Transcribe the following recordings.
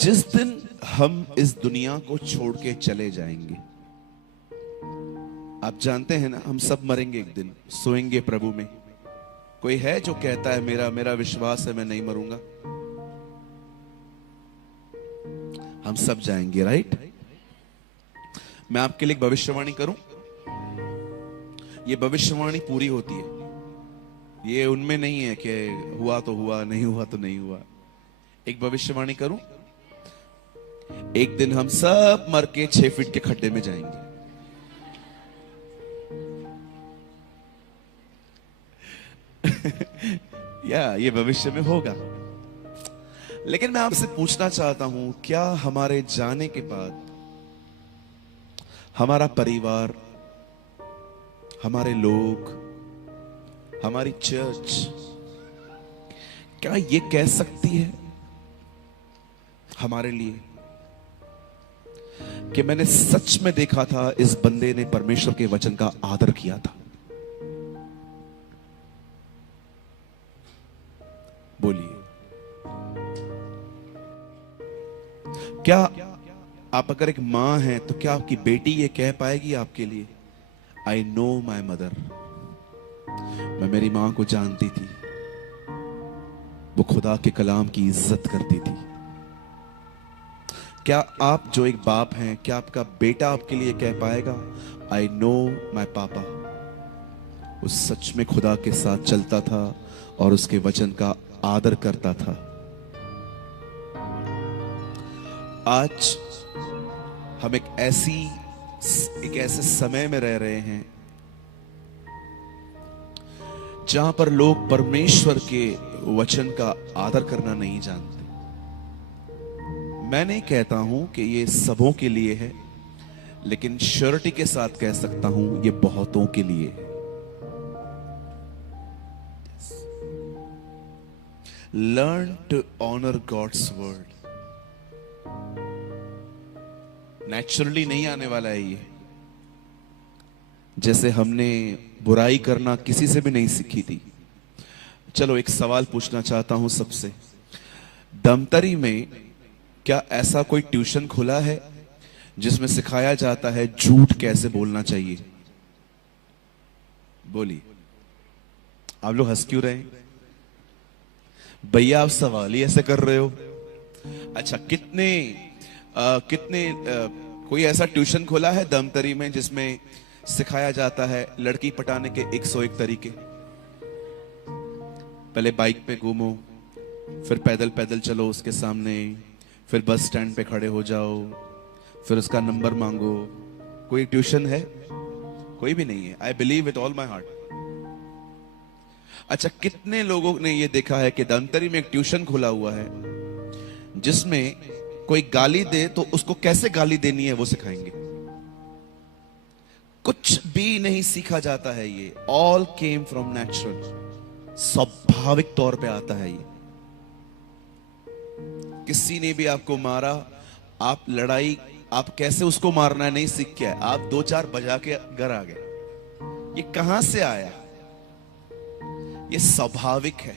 जिस दिन हम इस दुनिया को छोड़ के चले जाएंगे, आप जानते हैं ना, हम सब मरेंगे एक दिन, सोएंगे प्रभु में। कोई है जो कहता है मेरा मेरा विश्वास है मैं नहीं मरूंगा? हम सब जाएंगे, राइट? मैं आपके लिए एक भविष्यवाणी करूं। ये भविष्यवाणी पूरी होती है, ये उनमें नहीं है कि हुआ तो हुआ, नहीं हुआ तो नहीं हुआ। एक भविष्यवाणी करूं, एक दिन हम सब मर के 6 फीट के खड्डे में जाएंगे। या ये भविष्य में होगा। लेकिन मैं आपसे पूछना चाहता हूं, क्या हमारे जाने के बाद हमारा परिवार, हमारे लोग, हमारी चर्च, क्या ये कह सकती है हमारे लिए कि मैंने सच में देखा था इस बंदे ने परमेश्वर के वचन का आदर किया था? बोलिए, क्या आप अगर एक मां हैं तो क्या आपकी बेटी ये कह पाएगी आपके लिए, आई नो माई मदर, मैं मेरी मां को जानती थी, वो खुदा के कलाम की इज्जत करती थी? क्या आप जो एक बाप हैं, क्या आपका बेटा आपके लिए कह पाएगा, आई नो माई पापा, वो सच में खुदा के साथ चलता था और उसके वचन का आदर करता था? आज हम एक ऐसे समय में रह रहे हैं जहां पर लोग परमेश्वर के वचन का आदर करना नहीं जानते। मैं नहीं कहता हूं कि ये सबों के लिए है, लेकिन श्योरिटी के साथ कह सकता हूं ये बहुतों के लिए है। Learn to honour God's word. Naturally नहीं आने वाला है ये, जैसे हमने बुराई करना किसी से भी नहीं सीखी थी। चलो एक सवाल पूछना चाहता हूं सबसे, दमतरी में क्या ऐसा कोई ट्यूशन खुला है जिसमें सिखाया जाता है झूठ कैसे बोलना चाहिए? बोलिए, आप लोग हंस क्यों रहे हैं भैया? आप सवाल ही ऐसे कर रहे हो। अच्छा, कितने कोई ऐसा ट्यूशन खोला है दमतरी में जिसमें सिखाया जाता है लड़की पटाने के 101 तरीके? पहले बाइक पे घूमो, फिर पैदल पैदल चलो उसके सामने, फिर बस स्टैंड पे खड़े हो जाओ, फिर उसका नंबर मांगो। कोई ट्यूशन है? कोई भी नहीं है। I believe with all my heart. अच्छा, कितने लोगों ने यह देखा है कि दमतरी में एक ट्यूशन खुला हुआ है जिसमें कोई गाली दे तो उसको कैसे गाली देनी है वो सिखाएंगे? कुछ भी नहीं सीखा जाता है, ये ऑल केम फ्रॉम नेचुरल, स्वाभाविक तौर पे आता है ये। किसी ने भी आपको मारा, आप लड़ाई, आप कैसे उसको मारना है नहीं सीख के आए, आप 2-4 बजा के घर आ गए। ये कहां से आया? ये स्वाभाविक है।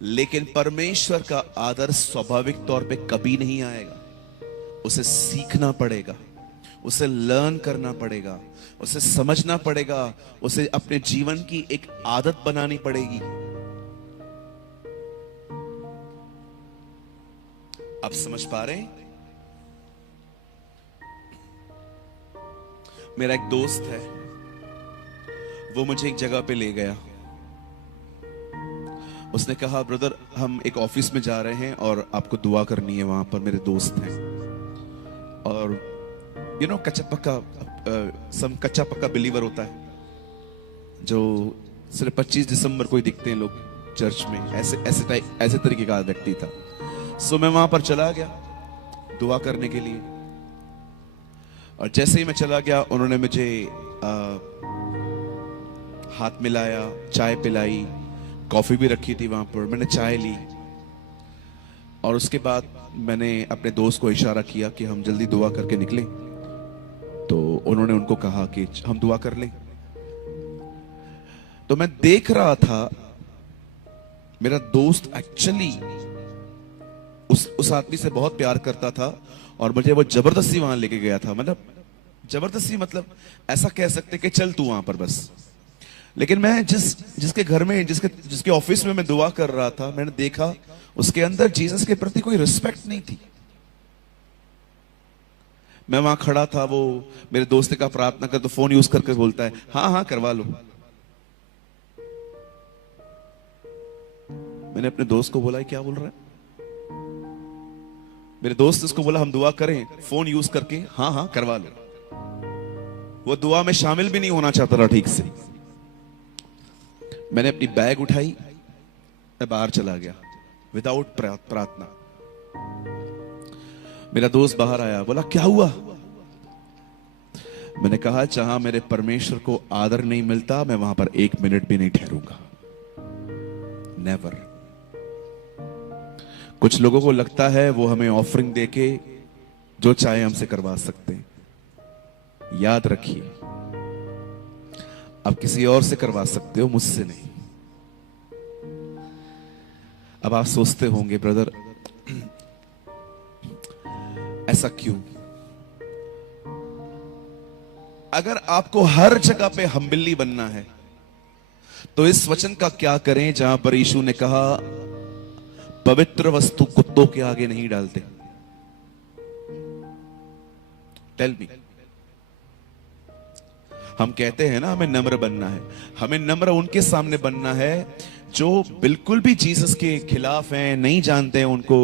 लेकिन परमेश्वर का आदर स्वाभाविक तौर पे कभी नहीं आएगा, उसे सीखना पड़ेगा, उसे लर्न करना पड़ेगा, उसे समझना पड़ेगा, उसे अपने जीवन की एक आदत बनानी पड़ेगी। आप समझ पा रहे हैं? मेरा एक दोस्त है, वो मुझे एक जगह पे ले गया। उसने कहा, ब्रदर हम एक ऑफिस में जा रहे हैं और आपको दुआ करनी है, वहां पर मेरे दोस्त हैं। और कच्चा पक्का बिलीवर होता है जो सिर्फ 25 दिसंबर को ही दिखते हैं लोग चर्च में, ऐसे तरीके का व्यक्ति था। सो मैं वहां पर चला गया दुआ करने के लिए, और जैसे ही मैं चला गया उन्होंने मुझे हाथ मिलाया, चाय पिलाई, कॉफी भी रखी थी वहां पर, मैंने चाय ली। और उसके बाद मैंने अपने दोस्त को इशारा किया कि हम जल्दी दुआ करके निकलें, तो उन्होंने उनको कहा कि हम दुआ कर लें। तो मैं देख रहा था मेरा दोस्त एक्चुअली उस आदमी से बहुत प्यार करता था और मुझे वो जबरदस्ती वहां लेके गया था। मतलब जबरदस्ती, मतलब ऐसा कह सकते कि चल तू वहां पर बस। लेकिन मैं जिसके घर में, जिसके ऑफिस में मैं दुआ कर रहा था, मैंने देखा उसके अंदर जीसस के प्रति कोई रिस्पेक्ट नहीं थी। मैं वहां खड़ा था, वो मेरे दोस्त का प्रार्थना कर तो फोन यूज करके बोलता है हाँ हाँ करवा लो। मैंने अपने दोस्त को बोला क्या बोल रहा है? मेरे दोस्त उसको बोला हम दुआ करें, फोन यूज करके हाँ हाँ करवा लो। वो दुआ में शामिल भी नहीं होना चाहता था ठीक से। मैंने अपनी बैग उठाई, मैं बाहर चला गया विदाउट प्रार्थना। मेरा दोस्त बाहर आया, बोला क्या हुआ? मैंने कहा जहां मेरे परमेश्वर को आदर नहीं मिलता मैं वहां पर 1 मिनट भी नहीं ठहरूंगा। नेवर। कुछ लोगों को लगता है वो हमें ऑफरिंग देके जो चाहे हमसे करवा सकते हैं। याद रखिए, आप किसी और से करवा सकते हो, मुझसे नहीं। अब आप सोचते होंगे ब्रदर ऐसा क्यों? अगर आपको हर जगह पे हम्बिली बनना है तो इस वचन का क्या करें जहां पर यीशु ने कहा पवित्र वस्तु कुत्तों के आगे नहीं डालते। Tell me. हम कहते हैं ना हमें नम्र बनना है। हमें नम्र उनके सामने बनना है जो बिल्कुल भी जीसस के खिलाफ हैं, नहीं जानते हैं उनको,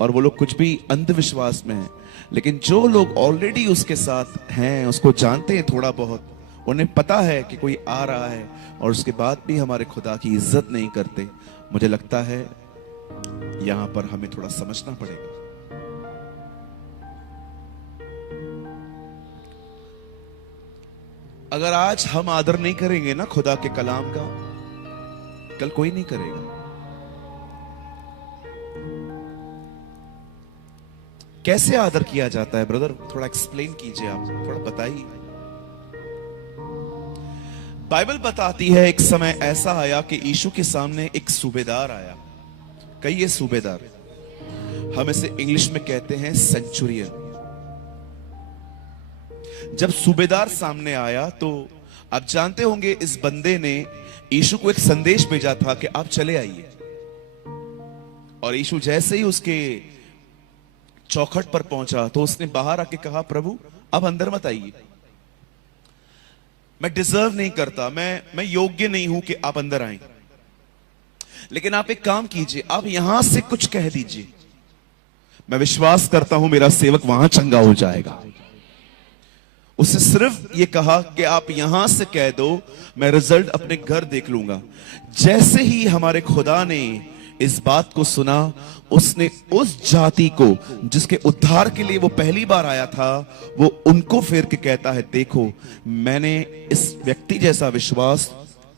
और वो लोग कुछ भी अंधविश्वास में हैं। लेकिन जो लोग ऑलरेडी उसके साथ हैं, उसको जानते हैं थोड़ा बहुत, उन्हें पता है कि कोई आ रहा है, और उसके बाद भी हमारे खुदा की इज्जत नहीं करते, मुझे लगता है यहां पर हमें थोड़ा समझना पड़ेगा। अगर आज हम आदर नहीं करेंगे ना खुदा के कलाम का, कल कोई नहीं करेगा। कैसे आदर किया जाता है ब्रदर? थोड़ा एक्सप्लेन कीजिए, आप थोड़ा बताइए। बाइबल बताती है एक समय ऐसा आया कि यीशु के सामने एक सूबेदार आया। कई सूबेदार, हम इसे इंग्लिश में कहते हैं सेंचुरियन। जब सूबेदार सामने आया तो आप जानते होंगे इस बंदे ने यीशु को एक संदेश भेजा था कि आप चले आइए। और यीशु जैसे ही उसके चौखट पर पहुंचा तो उसने बाहर आके कहा प्रभु आप अंदर मत आइए, मैं डिजर्व नहीं करता, मैं योग्य नहीं हूं कि आप अंदर आए, लेकिन आप एक काम कीजिए, आप यहां से कुछ कह दीजिए, मैं विश्वास करता हूं मेरा सेवक वहां चंगा हो जाएगा। उससे सिर्फ ये कहा कि आप यहां से कह दो, मैं रिजल्ट अपने घर देख लूंगा। जैसे ही हमारे खुदा ने इस बात को सुना, उसने उस जाति को जिसके उद्धार के लिए वो पहली बार आया था, वो उनको फेर के कहता है देखो मैंने इस व्यक्ति जैसा विश्वास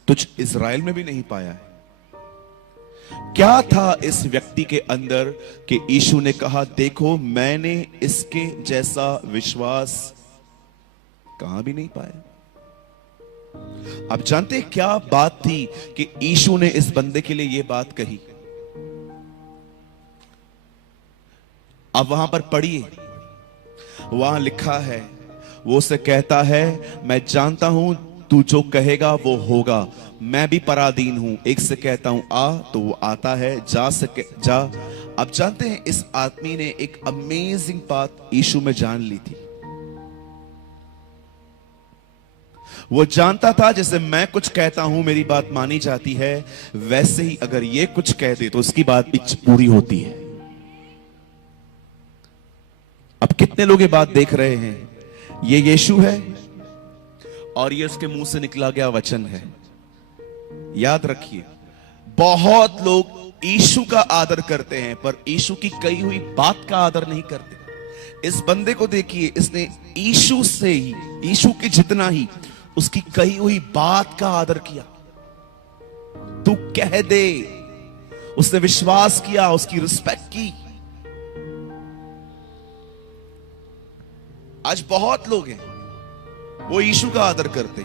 तुझ इज़राइल में भी नहीं पाया है। क्या था इस व्यक्ति के अंदर कि यीशु ने कहा देखो मैंने इसके जैसा विश्वास कहां भी नहीं पाया। आप जानते हैं क्या बात थी कि यीशु ने इस बंदे के लिए यह बात कही? अब वहां पर पढ़िए, वहां लिखा है, वो उसे कहता है मैं जानता हूं तू जो कहेगा वो होगा, मैं भी पराधीन हूं, एक से कहता हूं आ तो वो आता है, जा। आप जानते हैं इस आदमी ने एक अमेजिंग बात यीशु में जान ली थी। वो जानता था जैसे मैं कुछ कहता हूं मेरी बात मानी जाती है, वैसे ही अगर ये कुछ कह दे तो उसकी बात भी पूरी होती है। अब कितने लोग ये बात देख रहे हैं? ये यीशु है और ये उसके मुंह से निकला गया वचन है। याद रखिए, बहुत लोग यीशु का आदर करते हैं पर यीशु की कही हुई बात का आदर नहीं करते। इस बंदे को देखिए, इसने यीशु से ही, यीशु के जितना ही उसकी कही हुई बात का आदर किया। तू कह दे, उसने विश्वास किया, उसकी रिस्पेक्ट की। आज बहुत लोग हैं वो यीशु का आदर करते,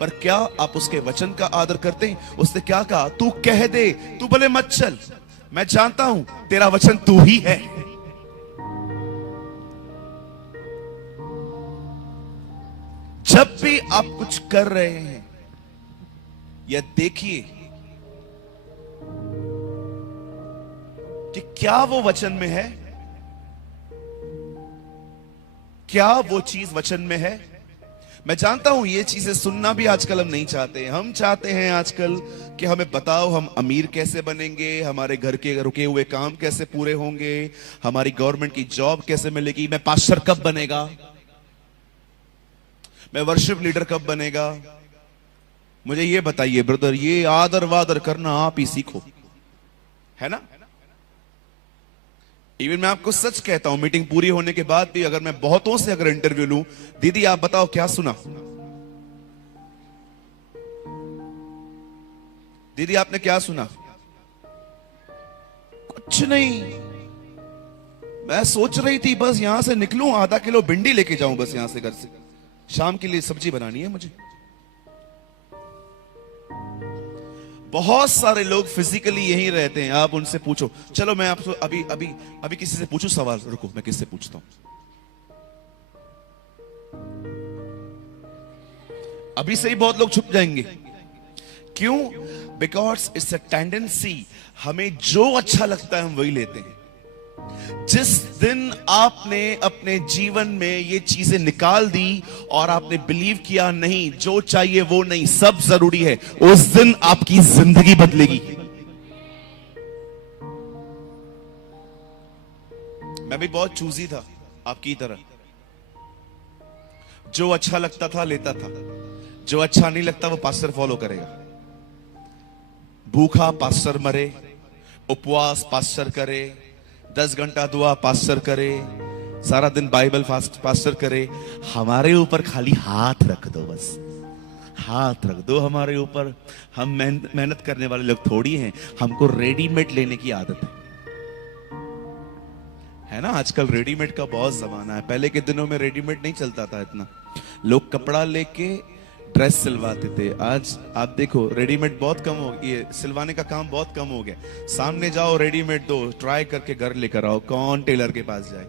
पर क्या आप उसके वचन का आदर करते हैं? उसने क्या कहा? तू कह दे, तू भले मत चल, मैं जानता हूं तेरा वचन तू ही है। जब भी आप कुछ कर रहे हैं, या देखिए कि क्या वो वचन में है, क्या वो चीज वचन में है। मैं जानता हूं ये चीजें सुनना भी आजकल हम नहीं चाहते। हम चाहते हैं आजकल कि हमें बताओ हम अमीर कैसे बनेंगे, हमारे घर के रुके हुए काम कैसे पूरे होंगे, हमारी गवर्नमेंट की जॉब कैसे मिलेगी, मैं पास्टर कब बनेगा, मैं वर्शिप लीडर कब बनेगा। मुझे ये बताइए ब्रदर, ये आदर वादर करना आप ही सीखो, है ना। इवन मैं आपको सच कहता हूं, मीटिंग पूरी होने के बाद भी अगर मैं बहुतों से अगर इंटरव्यू लूं, दीदी आप बताओ क्या सुना, दीदी आपने क्या सुना, कुछ नहीं, मैं सोच रही थी बस यहां से निकलूं, आधा किलो भिंडी लेके जाऊं बस यहां से, घर से शाम के लिए सब्जी बनानी है मुझे। बहुत सारे लोग फिजिकली यही रहते हैं, आप उनसे पूछो। चलो मैं आपसे अभी अभी अभी किसी से पूछूं सवाल, रुको मैं किससे पूछता हूं, अभी से ही बहुत लोग छुप जाएंगे। क्यों? बिकॉज इट्स अ टेंडेंसी, हमें जो अच्छा लगता है हम वही लेते हैं। जिस दिन आपने अपने जीवन में ये चीजें निकाल दी और आपने बिलीव किया नहीं, जो चाहिए वो नहीं, सब जरूरी है, उस दिन आपकी जिंदगी बदलेगी। मैं भी बहुत चूजी था आपकी तरह, जो अच्छा लगता था लेता था, जो अच्छा नहीं लगता वो पास्टर फॉलो करेगा। भूखा पास्टर मरे, उपवास पास्टर करे, 10 घंटा दुआ पास्टर करे, सारा दिन बाइबल फास्ट पास्टर करे। हमारे ऊपर खाली हाथ रख दो, बस हाथ रख दो हमारे ऊपर। हम मेहनत करने वाले लोग थोड़ी हैं, हमको रेडीमेड लेने की आदत है ना। आजकल रेडीमेड का बहुत जमाना है, पहले के दिनों में रेडीमेड नहीं चलता था इतना, लोग कपड़ा लेके ड्रेस सिलवाते थे। आज आप देखो रेडीमेड बहुत कम हो, ये सिलवाने का काम बहुत कम हो गया। सामने जाओ रेडीमेड दो, ट्राई करके घर लेकर आओ, कौन टेलर के पास जाए।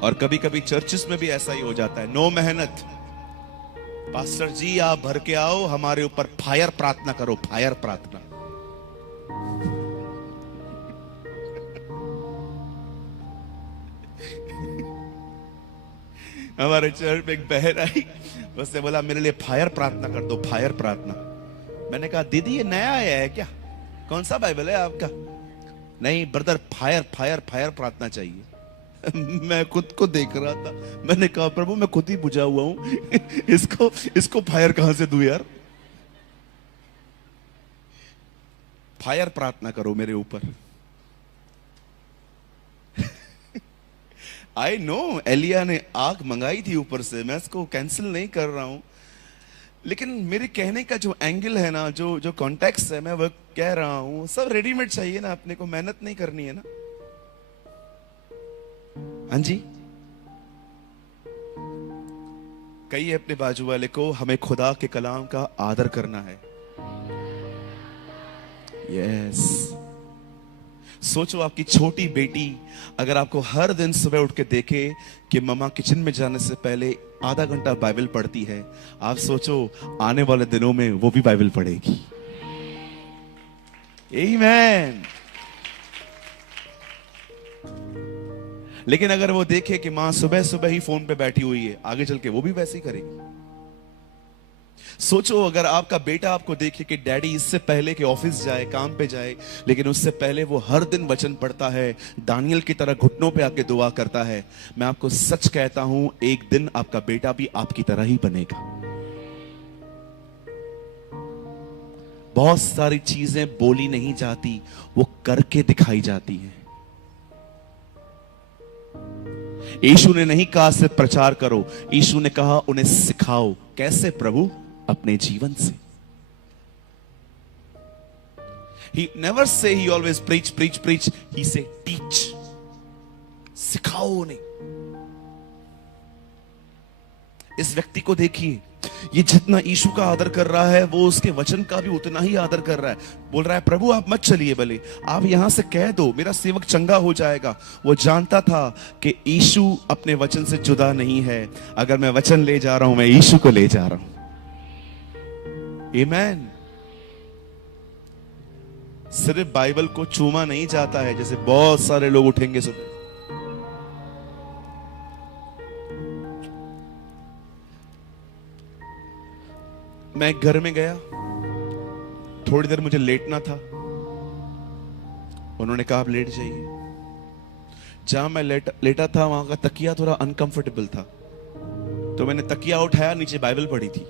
और कभी कभी चर्चिस में भी ऐसा ही हो जाता है, नो मेहनत, पास्टर जी आप भर के आओ, हमारे ऊपर फायर प्रार्थना करो, फायर प्रार्थना। हमारे चर्च में एक बहन आई, उसने बोला मेरे लिए फायर प्रार्थना कर दो, फायर प्रार्थना। मैंने कहा दीदी ये नया आया है क्या, कौन सा बाइबल है आपका? नहीं ब्रदर, फायर फायर फायर प्रार्थना चाहिए। मैं खुद को देख रहा था, मैंने कहा प्रभु मैं खुद ही बुझा हुआ हूं, इसको फायर कहां से दूं यार। फायर प्रार्थना करो मेरे ऊपर। आई नो एलिया ने आग मंगाई थी ऊपर से, मैं इसको कैंसिल नहीं कर रहा हूं, लेकिन मेरे कहने का जो एंगल है ना, जो कॉन्टेक्स्ट है, मैं वो कह रहा हूं, सब रेडीमेड चाहिए ना, अपने को मेहनत नहीं करनी है ना। हाँ जी, कहिए अपने बाजू वाले को, हमें खुदा के कलाम का आदर करना है। यस। सोचो आपकी छोटी बेटी अगर आपको हर दिन सुबह उठ के देखे कि मम्मा किचन में जाने से पहले आधा घंटा बाइबल पढ़ती है, आप सोचो आने वाले दिनों में वो भी बाइबल पढ़ेगी। आमीन। लेकिन अगर वो देखे कि मां सुबह सुबह ही फोन पे बैठी हुई है, आगे चल के वो भी वैसे ही करेगी। सोचो अगर आपका बेटा आपको देखे कि डैडी इससे पहले कि ऑफिस जाए, काम पे जाए, लेकिन उससे पहले वो हर दिन वचन पढ़ता है, दानियल की तरह घुटनों पे आके दुआ करता है, मैं आपको सच कहता हूं एक दिन आपका बेटा भी आपकी तरह ही बनेगा। बहुत सारी चीजें बोली नहीं जाती, वो करके दिखाई जाती हैं। यीशु ने नहीं कहा सिर्फ प्रचार करो, यीशु ने कहा उन्हें सिखाओ। कैसे प्रभु? अपने जीवन से। He never say he always preach, preach, preach. He say teach. सिखाओ उन्हें। इस व्यक्ति को देखिए, ये जितना यीशु का आदर कर रहा है वो उसके वचन का भी उतना ही आदर कर रहा है। बोल रहा है प्रभु आप मत चलिए, भले आप यहां से कह दो, मेरा सेवक चंगा हो जाएगा। वो जानता था कि यीशु अपने वचन से जुदा नहीं है। अगर मैं वचन ले जा रहा हूं, मैं यीशु को ले जा रहा हूं। आमीन। सिर्फ बाइबल को चूमा नहीं जाता है जैसे बहुत सारे लोग उठेंगे सुबह। मैं घर में गया, थोड़ी देर मुझे लेटना था। उन्होंने कहा आप लेट जाइए। जहां मैं लेटा था वहां का तकिया थोड़ा अनकंफर्टेबल था, तो मैंने तकिया उठाया, नीचे बाइबल पड़ी थी।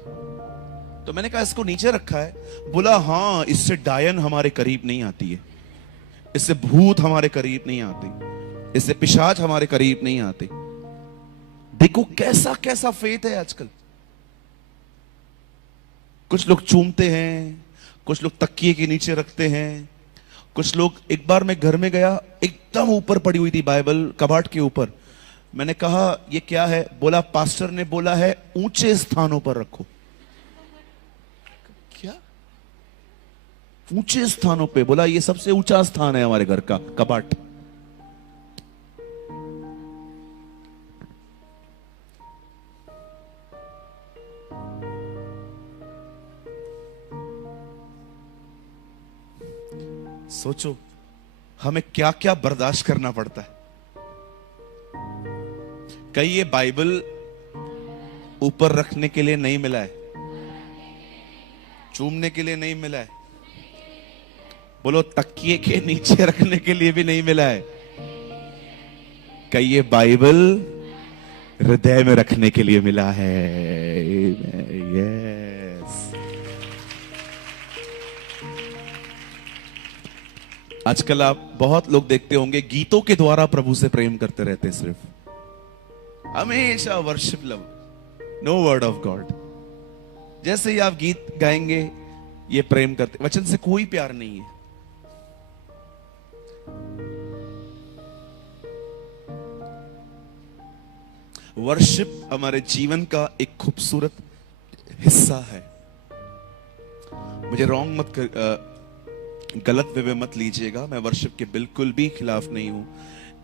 तो मैंने कहा इसको नीचे रखा है। बोला हाँ, इससे डायन हमारे करीब नहीं आती है, इससे भूत हमारे करीब नहीं आते, इससे पिशाच हमारे करीब नहीं आते। देखो कैसा कैसा फेथ है आजकल। कुछ लोग चूमते हैं, कुछ लोग तकिए के नीचे रखते हैं, कुछ लोग। एक बार मैं घर में गया, एकदम ऊपर पड़ी हुई थी बाइबल कबाड़ के ऊपर। मैंने कहा ये क्या है? बोला पास्टर ने बोला है ऊंचे स्थानों पर रखो। क्या ऊंचे स्थानों पे? बोला ये सबसे ऊंचा स्थान है हमारे घर का, कबाड़। सोचो हमें क्या क्या बर्दाश्त करना पड़ता है। कहीं ये बाइबल ऊपर रखने के लिए नहीं मिला है, चूमने के लिए नहीं मिला है, बोलो तकिए के नीचे रखने के लिए भी नहीं मिला है। कहीं ये बाइबल हृदय में रखने के लिए मिला है। यस। आजकल आप बहुत लोग देखते होंगे गीतों के द्वारा प्रभु से प्रेम करते रहते हैं, सिर्फ हमेशा worship love, no word of God. जैसे ही आप गीत गाएंगे ये प्रेम करते, वचन से कोई प्यार नहीं है। वर्शिप हमारे जीवन का एक खूबसूरत हिस्सा है। मुझे रॉन्ग मत कर, गलत वे मत लीजिएगा, मैं वर्शिप के बिल्कुल भी खिलाफ नहीं हूं।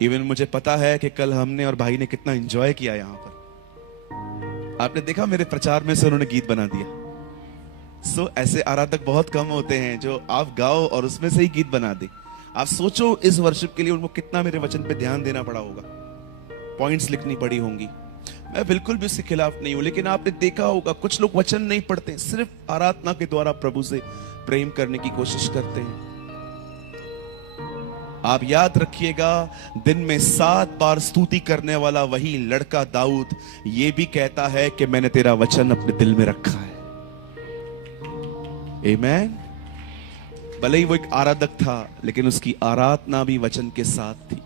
इवन मुझे पता है कि कल हमने और भाई ने कितना एंजॉय किया यहां पर। आपने देखा मेरे प्रचार में से उन्होंने गीत बना दिया। ऐसे आराधक बहुत कम होते हैं जो आप गाओ और उसमें से ही गीत बना दे। आप सोचो इस वर्शिप के लिए उनको कितना मेरे वचन पे ध्यान देना पड़ा होगा, पॉइंट्स लिखनी पड़ी होंगी। मैं बिल्कुल भी इसके खिलाफ नहीं हूं, लेकिन आपने देखा होगा कुछ लोग वचन नहीं पढ़ते, सिर्फ आराधना के द्वारा प्रभु से प्रेम करने की कोशिश करते हैं। आप याद रखिएगा, दिन में 7 बार स्तुति करने वाला वही लड़का दाऊद ये भी कहता है कि मैंने तेरा वचन अपने दिल में रखा है। आमीन। भले ही वो एक आराधक था, लेकिन उसकी आराधना भी वचन के साथ थी।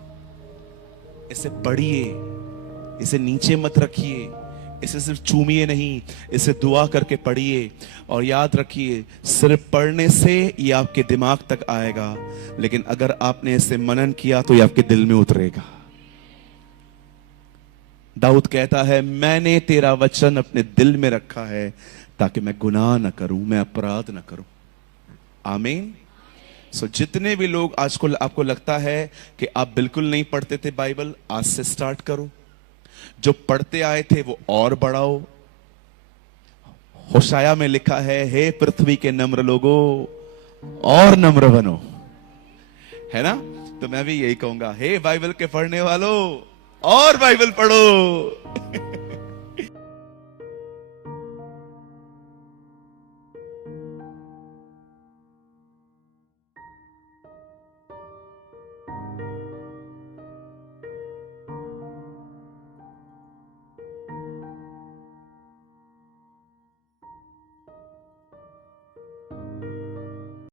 इसे पढ़िए, इसे नीचे मत रखिए, इसे सिर्फ चूमिए नहीं, इसे दुआ करके पढ़िए। और याद रखिए, सिर्फ पढ़ने से ये आपके दिमाग तक आएगा, लेकिन अगर आपने इसे मनन किया तो ये आपके दिल में उतरेगा। दाऊद कहता है मैंने तेरा वचन अपने दिल में रखा है ताकि मैं गुनाह ना करूं, मैं अपराध ना करूं। आमीन। जितने भी लोग आज को आपको लगता है कि आप बिल्कुल नहीं पढ़ते थे बाइबल, आज से स्टार्ट करो। जो पढ़ते आए थे वो और बढ़ाओ। होशाया में लिखा है, हे पृथ्वी के नम्र लोगों और नम्र बनो, है ना? तो मैं भी यही कहूंगा, हे बाइबल के पढ़ने वालों और बाइबल पढ़ो।